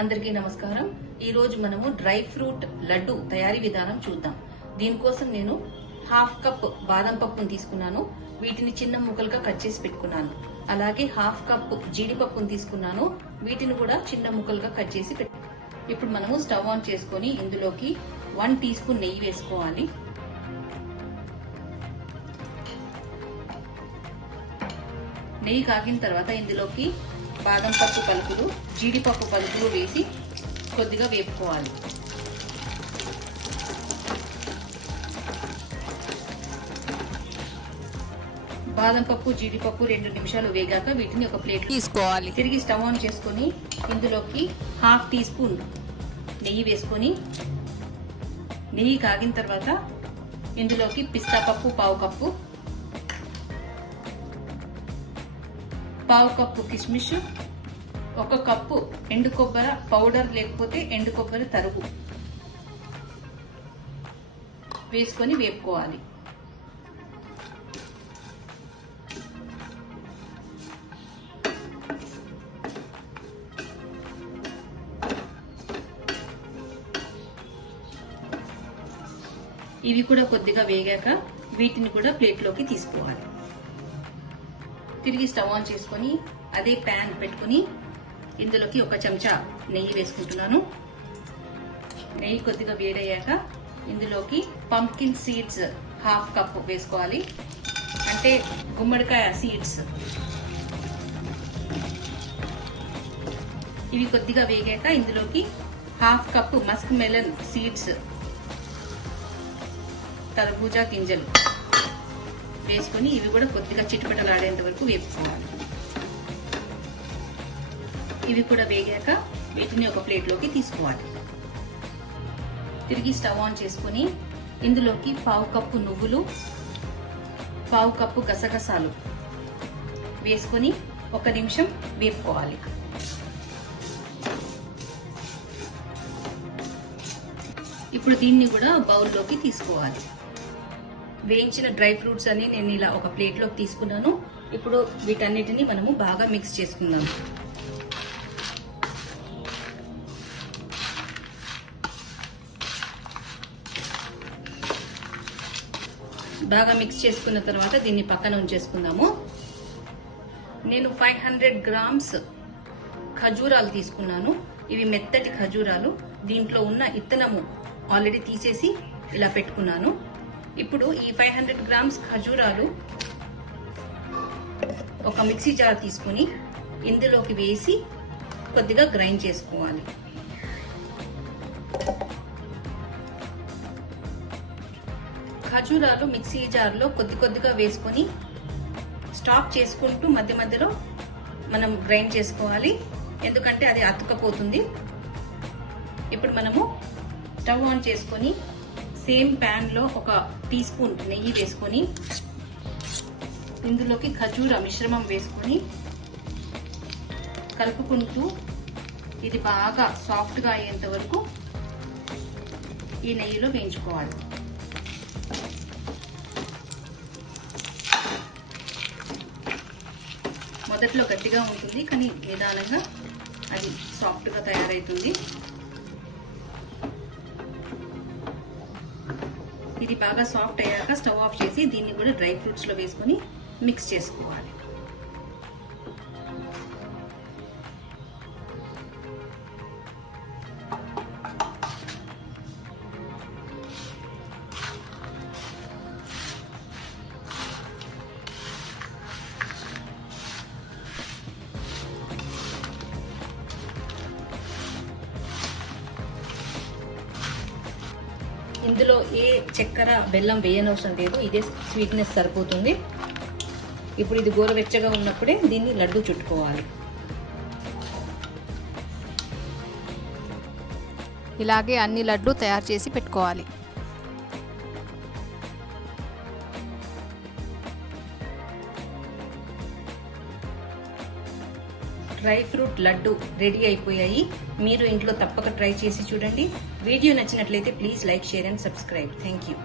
అందరికీ నమస్కారం। ఈ రోజు మనము డ్రై ఫ్రూట్ లడ్డు తయారీ విధానం చూద్దాం। దీనికోసం నేను హాఫ్ కప్ బాదం పప్పును తీసుకున్నాను, వీటిని చిన్న ముక్కలుగా కట్ చేసి పెట్టుకున్నాను। అలాగే హాఫ్ కప్ జీడిపప్పును తీసుకున్నాను, వీటిని కూడా చిన్న ముక్కలుగా కట్ చేసి ఇప్పుడు మనము స్టవ్ ఆన్ చేసుకొని ఇందులోకి 1 టీ స్పూన్ నెయ్యి వేసుకోవాలి। నెయ్యి కాగిన తర్వాత ఇందులోకి బాదం పప్పు పలుకులు, జీడిపప్పు పలుకులు వేసి కొద్దిగా వేపుకోవాలి। బాదం పప్పు జీడిపప్పు 2 నిమిషాలు వేగాక వీటిని ఒక ప్లేట్ తీసుకోవాలి। తిరిగి స్టవ్ ఆన్ చేసుకొని ఇందులోకి హాఫ్ టీ స్పూన్ నెయ్యి వేసుకొని నెయ్యి కాగిన తర్వాత ఇందులోకి పిస్తా పప్పు పావు కప్పు కిస్మిస్, 1 కప్పు ఎండు కొబ్బరి పౌడర్ లేకపోతే ఎండు కొబ్బరి తరుగు వేసుకొని వేపుకోవాలి। ఇవి కూడా కొద్దిగా వేగాక వీటిని కూడా ప్లేట్లోకి తీసుకోవాలి। తిరిగి స్టవ్ ఆన్ చేసుకొని అదే ప్యాన్ పెట్టుకుని ఇందులోకి 1 చెంచా నెయ్యి వేసుకుంటున్నాను। నెయ్యి కొద్దిగా వేడయ్యాక ఇందులోకి పంకిన్ సీడ్స్ హాఫ్ కప్ వేసుకోవాలి, అంటే గుమ్మడికాయ సీడ్స్। ఇవి కొద్దిగా వేగాక ఇందులోకి half cup musk melon seeds తర్బూజా గింజలు వేసుకొని ఇవి కూడా కొద్దిగా చిటపటలాడేంత వరకు వేపుకోవాలి। ఇవి కూడా వేగాక వీటిని ఒక ప్లేట్లోకి తీసుకోవాలి। తిరిగి స్టవ్ ఆన్ చేసుకొని ఇందులోకి పావు కప్పు నువ్వులు, పావు కప్పు గసగసాలు వేసుకొని 1 నిమిషం వేపుకోవాలి। ఇప్పుడు దీన్ని కూడా బౌల్లోకి తీసుకోవాలి। వేయించిన డ్రై ఫ్రూట్స్ అన్ని నేను ఇలా ఒక ప్లేట్లోకి తీసుకున్నాను। ఇప్పుడు వీటన్నిటిని మనము బాగా మిక్స్ చేసుకుందాం। బాగా మిక్స్ చేసుకున్న తర్వాత దీన్ని పక్కన ఉంచేసుకుందాము। నేను 500 గ్రామ్స్ ఖజూరాలు తీసుకున్నాను, ఇవి మెత్తటి ఖజూరాలు, దీంట్లో ఉన్న ఇత్తనము ఆల్రెడీ తీసేసి ఇలా పెట్టుకున్నాను। ఇప్పుడు ఈ 500 గ్రామ్స్ ఖజూరాలు ఒక మిక్సీ జార్ తీసుకుని ఇందులోకి వేసి కొద్దిగా గ్రైండ్ చేసుకోవాలి। ఖజూరాలు మిక్సీ జార్లో కొద్దిగా వేసుకొని స్టాప్ చేసుకుంటూ మధ్య మధ్యలో మనం గ్రైండ్ చేసుకోవాలి, ఎందుకంటే అది అతుక్కపోతుంది। ఇప్పుడు మనము స్టవ్ ఆన్ చేసుకొని సేమ్ ప్యాన్ లో 1 టీ స్పూన్ నెయ్యి వేసుకొని ఇందులోకి ఖజూర మిశ్రమం వేసుకొని కలుపుకుంటూ ఇది బాగా సాఫ్ట్ గా అయ్యేంత వరకు ఈ నెయ్యిలో వేయించుకోవాలి। మొదట్లో గట్టిగా ఉంటుంది, కానీ నిదానంగా అది సాఫ్ట్ గా తయారైతుంది। ఇది బాగా సాఫ్ట్ అయ్యాక స్టవ్ ఆఫ్ చేసి దీన్ని కూడా డ్రై ఫ్రూట్స్ లో వేసుకొని మిక్స్ చేసుకోవాలి। ఇందులో ఏ చక్కెర బెల్లం వేయనవసరం లేదు, ఇదే స్వీట్నెస్ సరిపోతుంది। ఇప్పుడు ఇది గోరువెచ్చగా ఉన్నప్పుడే దీన్ని లడ్డు చుట్టుకోవాలి। ఇలాగే అన్ని లడ్డు తయారు చేసి పెట్టుకోవాలి। డ్రై ఫ్రూట్ లడ్డు రెడీ అయిపోయాయి। మీరు ఇంట్లో తప్పక ట్రై చేసి చూడండి। వీడియో నచ్చినట్లయితే please like, share and subscribe. Thank you.